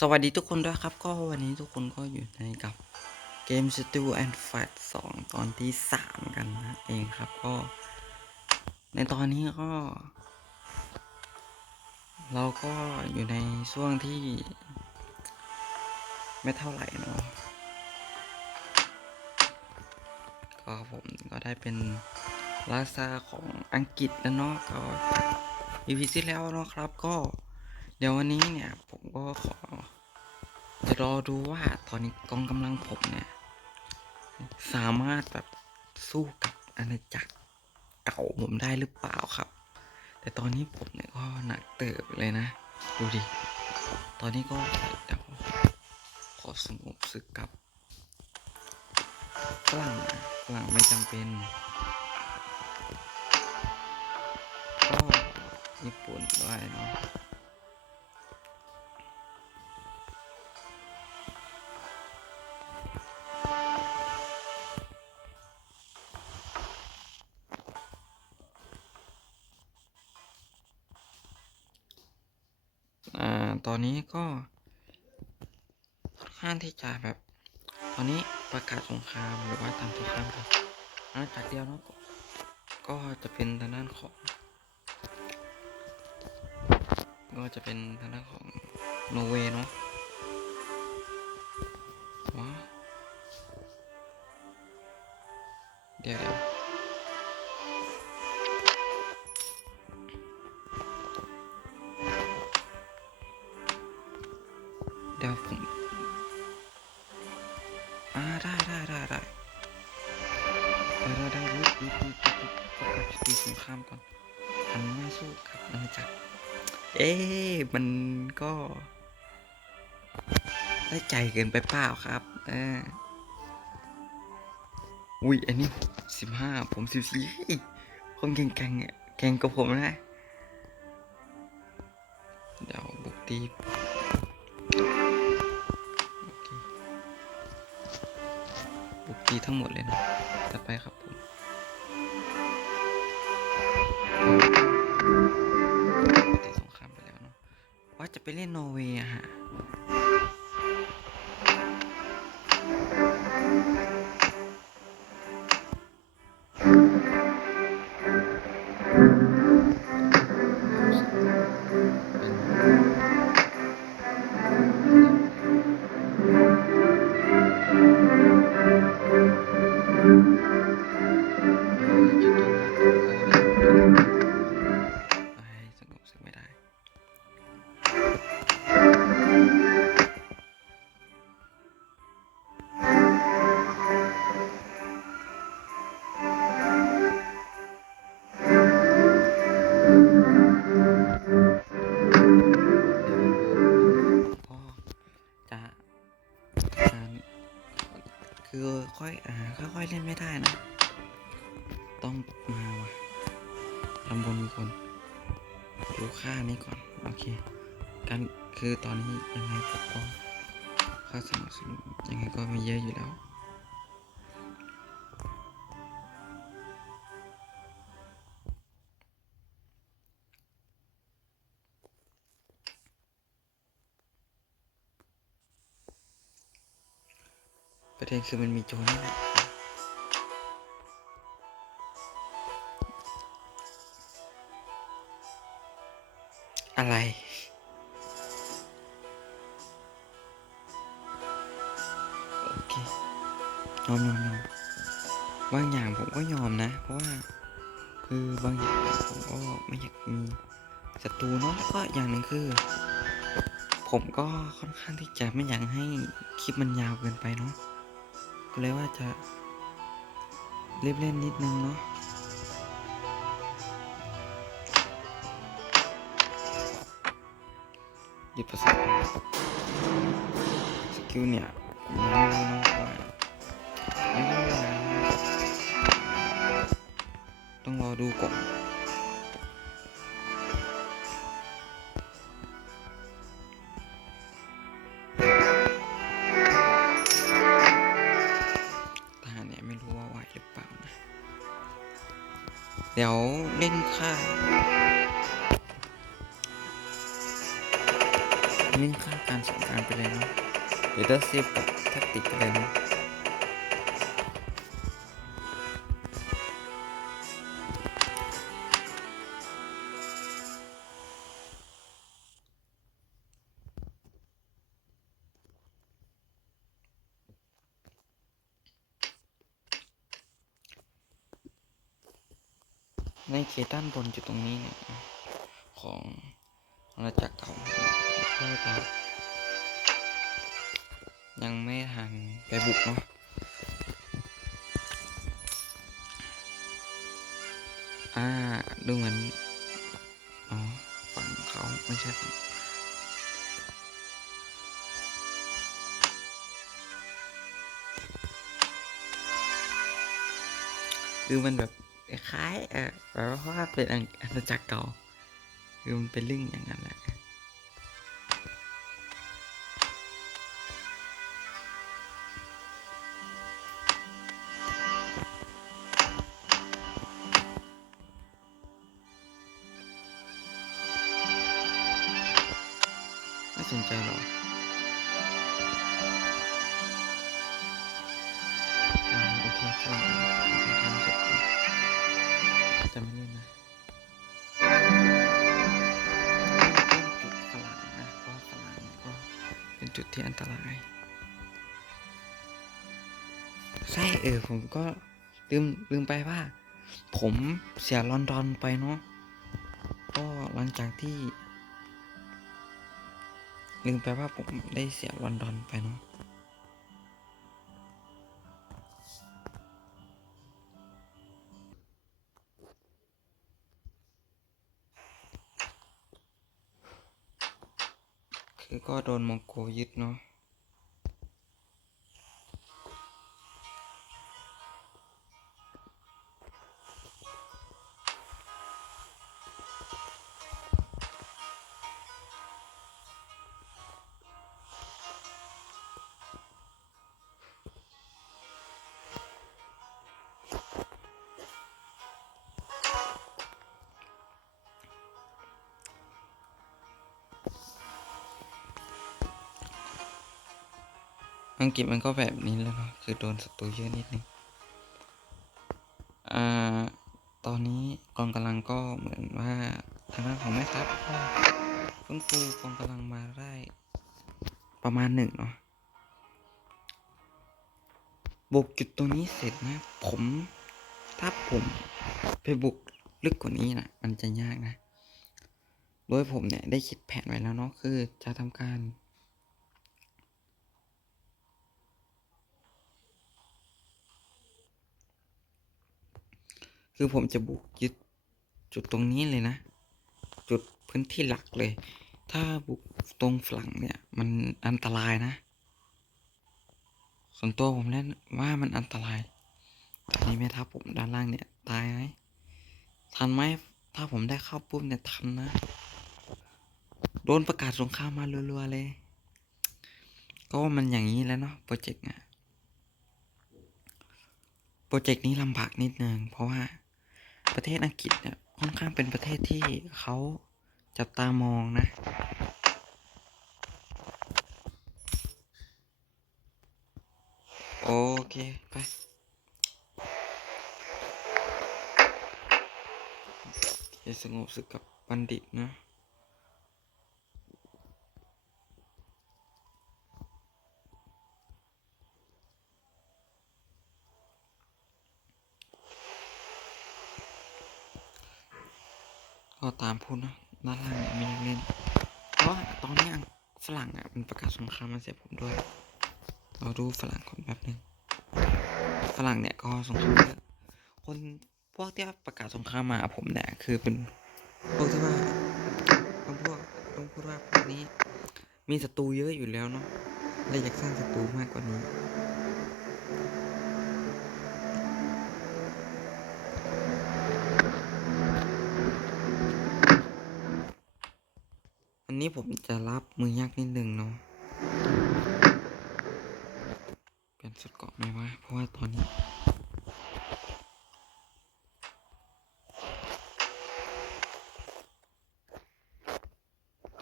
สวัสดีทุกคนด้วยครับ ก็วันนี้ทุกคนก็อยู่ในกับเกม s t u and Fight 2 ตอนที่ 3 กันนะเองครับก็ ในตอนนี้ก็ เราก็อยู่ในช่วงที่ ไม่เท่าไหร่เนาะก็ผมก็ได้เป็นลาซาของอังกฤษแล้วเนาะก็อีพีที่แล้วเนาะครับก็ เดี๋ยววันนี้เนี่ยผมก็ขอ จะรอดูว่าตอนนี้กองกำลังผมเนี่ย สามารถแบบสู้กับอาณาจักรเก่าผมได้หรือเปล่าครับ แต่ตอนนี้ผมเนี่ยก็หนักเติบเลยนะ ดูดิ ตอนนี้ก็เดี๋ยวขอสงบศึกกับฝรั่งนะฝรั่งไม่จำเป็นก็ญี่ปุ่นด้วยเนาะ ตอนนี้ก็ค่อนข้างที่จะแบบ ตอนนี้ประกาศสงครามหรือว่าทำสงครามกับอาณาจักรเดียวเนาะก็จะเป็นทางด้านของ ก็จะเป็นทางด้านของโนเวย์เนาะว้าเดี๋ยวเดี๋ยว มันก็ได้ใจเกินไปเปล่าครับเอออุ้ย อันนี้สิบห้าผมสิบสี่คนเก่งๆอะเก่งกว่าผมนะ เดี๋ยวบุกตีบุกตีทั้งหมดเลยนะ ต่อไปครับผม จะไปเล่นนอร์เวย์อะฮะ คือค่อยอ่าค่อยๆเล่นไม่ได้นะ ต้องมาว่ะลำบนมีคนดูค่านี้ก่อน โอเคกันคือตอนนี้ยังไงผมก็ค่าสนับสนุนยังไงก็มีเยอะอยู่แล้ว ประเด็นคือมันมีโจรนี่แหละอะไร โอเคยอมยอมยอมบางอย่างผมก็ยอมนะ เพราะว่า คือบางอย่างผมก็ไม่อยากมีศัตรูเนาะแล้วก็อย่างหนึ่งคือ ผมก็ค่อนข้างที่จะไม่อยากให้คลิปมันยาวเกินไปเนาะ ก็เลยว่าจะเรีบเล่นนิดนึงเนาะหยุดประสาทสกิลเนี่ยยังไม่รู้นะว่ายังไม่รู้นะต้องรอดูก่อน เดี๋ยวเล่นค่า เล่นค่าการสั่งการไปเลยเนาะเดี๋ยวจะเซฟกับแท็กติกไปเลยเนาะ บนจุดตรงนี้เนี่ยของอาณาจักรเก่าก็จะยังไม่ทันไปบุกเนาะอ่าดูเหมือนอ๋อฝั่งเขาไม่ใช่ฝั่งคือมันแบบ คล้ายๆเออแบบว่าเป็นอาณาจักรเก่าคือมันเป็นเรื่องอย่างนั้นแหละ นจุดที่อันตรายใช่เออผมก็ลืมลืมไปว่า ผมเสียลอนดอนไปเนาะก็หลังจากที่ ลืมไปว่าผมได้เสียลอนดอนไปเนาะ ก็โดนมองโกยึดเนาะ อังกฤษมันก็แบบนี้แล้วเนาะคือโดนศัตรูเยอะนิดนึงอ่าตอนนี้กองกำลังก็เหมือนว่าทางด้านของแม่ทัพก็ฟื้นฟูกองกำลังมาได้ประมาณหนึ่งเนาะบุกจุดตรงนี้เสร็จนะ ผมถ้าผมไปบุกลึกกว่านี้นะมันจะยากนะ โดยผมเนี่ยได้คิดแผนไว้แล้วเนาะคือจะทำการ คือผมจะบุกยึดจุดตรงนี้เลยนะ จุดพื้นที่หลักเลย ถ้าบุกตรงฝั่งเนี่ย มันอันตรายนะ ส่วนตัวผมเล่นว่ามันอันตรายตอนนี้แม่ทัพผมด้านล่างเนี่ยตายไหมทันไหมถ้าผมได้เข้าปุ๊บเนี่ยทันนะ โดนประกาศสงครามมารัวๆเลย ก็มันอย่างนี้แล้วเนาะโปรเจกต์อะโปรเจกต์นี้ลำบากนิดนึงเพราะว่า ประเทศอังกฤษเนี่ยค่อนข้างเป็นประเทศที่เขาจับตามองนะ โอเค ไป จะสงบสึกกับบัณฑิตนะามพูดนะด้านล่างเนี่ยไม่อยากเล่นเพราะว่าตอนนี้ฝรั่งอะมันประกาศสงครามมาเสียผมด้วยเราดูฝรั่งคนแป๊บนึงฝรั่งเนี่ยก็สงครามเยอะคนพวกที่ประกาศสงครามมาผมเนี่ยคือเป็นพวกที่ว่าต้องพวกต้องพูดว่าพวกนี้ มีศัตรูเยอะอยู่แล้วเนาะและอยากสร้างศัตรูมากกว่านี้ จะรับมือยากนิดนึงเนาะเปลี่ยนสุดเกาะไหมวะเพราะว่าตอนนี้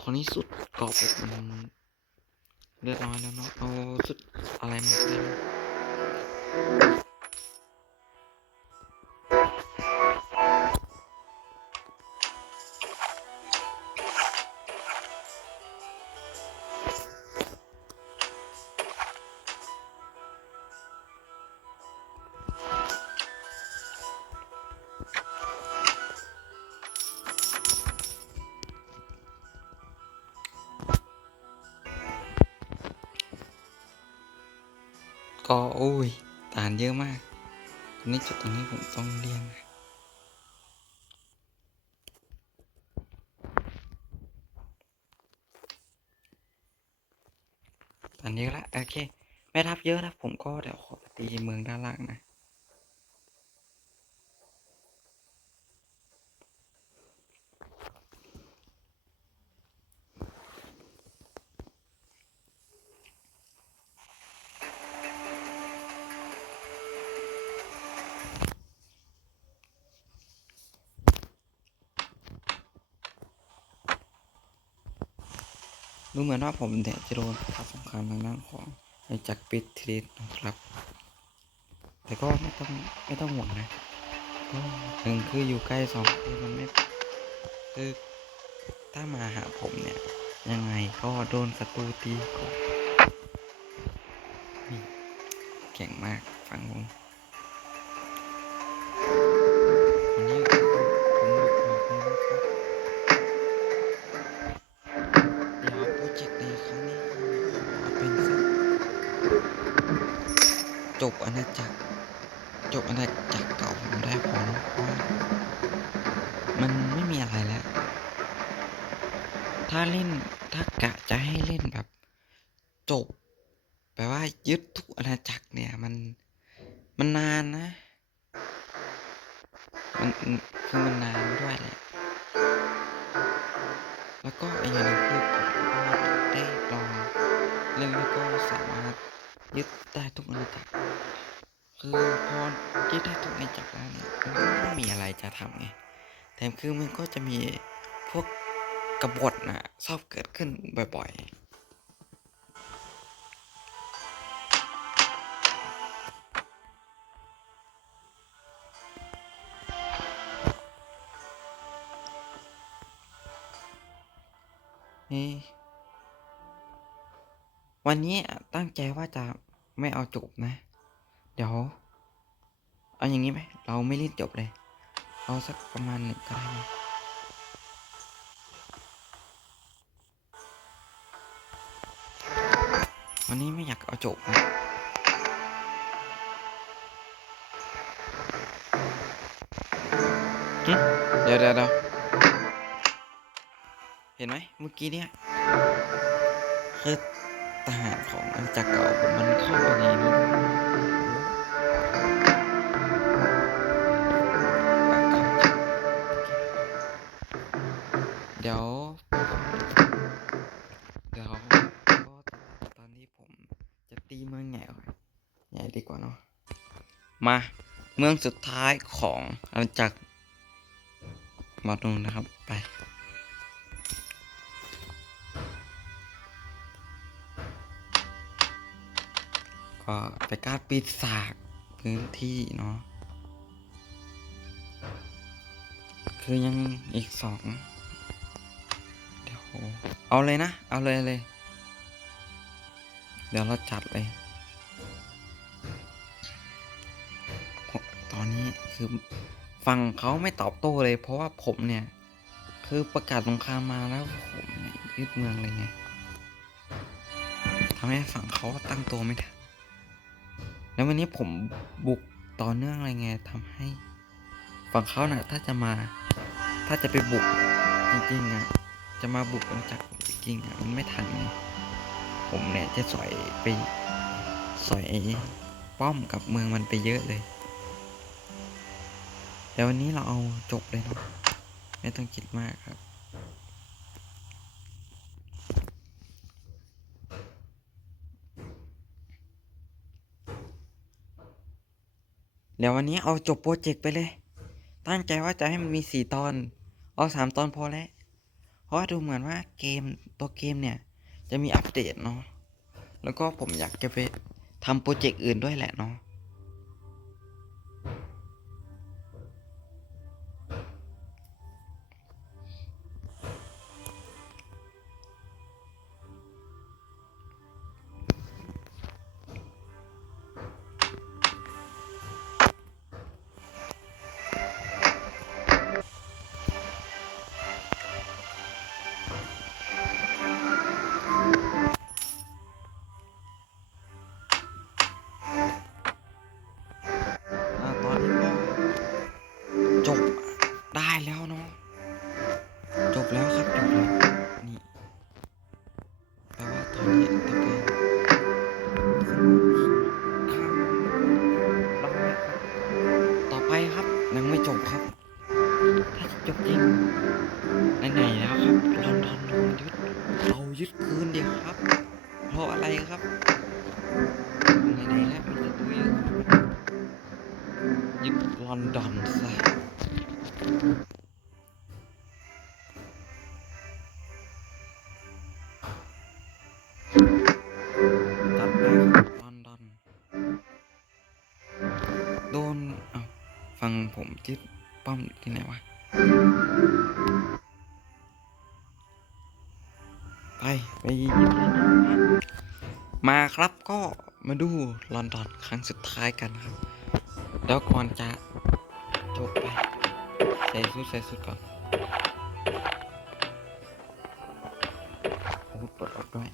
ถอนนี้สุดเกรอบมันเรียบร้อยแล้วเนาะเอาสุดอะไรมาได้ไหม ก็โอ้ยฐานเยอะมากตรงนี้จุดตรงนี้ผมต้องเลี่ยงนะฐานเยอะละโอเค ไม่รับเยอะแล้วผมก็เดี๋ยวขอตีเมืองด้านล่างนะ ดูเหมือนว่าผมเนี่ยจะโดนทับสงครามทางด้านของไอ้จักรปิดทริสนะครับ แต่ก็ไม่ต้องไม่ต้องห่วงนะก็หนึ่งคืออยู่ใกล้สองคือมันไม่คือถ้ามาหาผมเนี่ย ยังไงก็โดนศัตรูตีก่อนนี่เก่งมากฟังผม จบอาณาจักร จบอาณาจักรเก่าผมได้พอแล้วเพราะมันไม่มีอะไรแล้ว ถ้าเล่นถ้ากะจะให้เล่นแบบ จบแปลว่ายึดทุกอาณาจักรเนี่ยมันมันนานนะ มันคือมันนานด้วยแหละแล้วก็อีกอย่างหนึงคือผมได้ลองเล่นแล้วก็สามารถ ยึดได้ทุกอาณาจักรคือพอยึดได้ทุกอาณาจักรแล้วเนี่ยมันก็ไม่มีอะไรจะทำไงแถมคือมันก็จะมีพวกกบฏนะชอบเกิดขึ้นบ่อยๆนี่ วันนี้ตั้งใจว่าจะไม่เอาจบนะ เดี๋ยว เอาอย่างนี้ไหม เราไม่รีบจบเลย เอาสักประมาณหนึ่งก็ได้นะวันนี้ไม่อยากเอาจบนะเดี๋ยวเดี๋ยวเห็นไหมเมื่อกี้เนี่ยคือ ทหารของอาณาจักรเก่าผมมันเข้าไปในนี้นะเดี๋ยว เดี๋ยวก็ตอนที่ผมจะตีเมืองใหญ่ใหญ่ดีกว่าเนาะ มาเมืองสุดท้ายของอาณาจักรมาดูนะครับไป ก็ไปการปิดสากพื้นที่เนาะคือยังอีกสองเดี๋ยวเอาเลยนะ เอาเลยเลย เดี๋ยวเราจัดเลย ตอนนี้คือฝั่งเขาไม่ตอบโต้เลย เพราะว่าผมเนี่ย คือประกาศสงครามมาแล้วผมเนี่ยยึดเมืองเลยไงทำให้ฝั่งเขาตั้งตัวไม่ทัน แล้ววันนี้ผมบุกต่อเนื่องอะไรไงทำให้ ฝั่งเขาน่ะถ้าจะมา ถ้าจะไปบุกจริงๆอะจะมาบุกอาณาจักผมจริงๆอะมันไม่ทันไงผมเนี่ยจะสอยไปสอยป้อมกับเมืองมันไปเยอะเลยเดี๋ยววันนี้เราเอาจบเลยเนาะไม่ต้องคิดมากครับ เดี๋ยววันนี้เอาจบโปรเจกต์ไปเลย ตั้งใจว่าจะให้มันมีสี่ตอน เอาสามตอนพอแล้ว เพราะว่าดูเหมือนว่าเกมตัวเกมเนี่ย จะมีอัปเดตเนาะ แล้วก็ผมอยากจะไปทำโปรเจกต์อื่นด้วยแหละเนาะ จบครับ ผมยึดป้อมที่ไหนวะ ไป ไปยึดลอนดอนครับมาครับก็มาดูลอนดอนครั้งสุดท้ายกันครับ แล้วก่อนจะจบไป ใส่สุดใส่สุดก่อนโอ้เปิดออกด้วย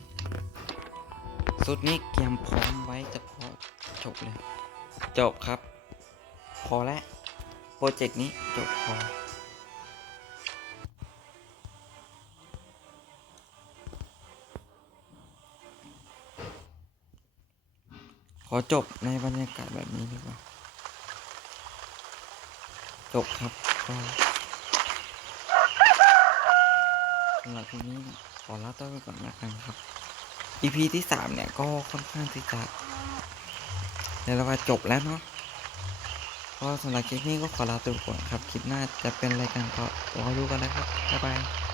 สุดนี้เตรียมพร้อมไว้จะพอจบเลย จบครับ พอแล้ว โปรเจกต์นี้จบพอขอจบในบรรยากาศแบบนี้ดีกว่า จบครับก็สำหรับทีนี้ขอลาตัวไปก่อนละกันครับ EP ที่สามเนี่ยก็ค่อนข้างที่จะเรียกได้ว่าจบแล้วเนาะ ก็สำหรับคลิปนี้ก็ขอลาตัวก่อนครับ คลิปหน้าจะเป็นรายการกันก็รอดูกันนะครับ บ๊ายบาย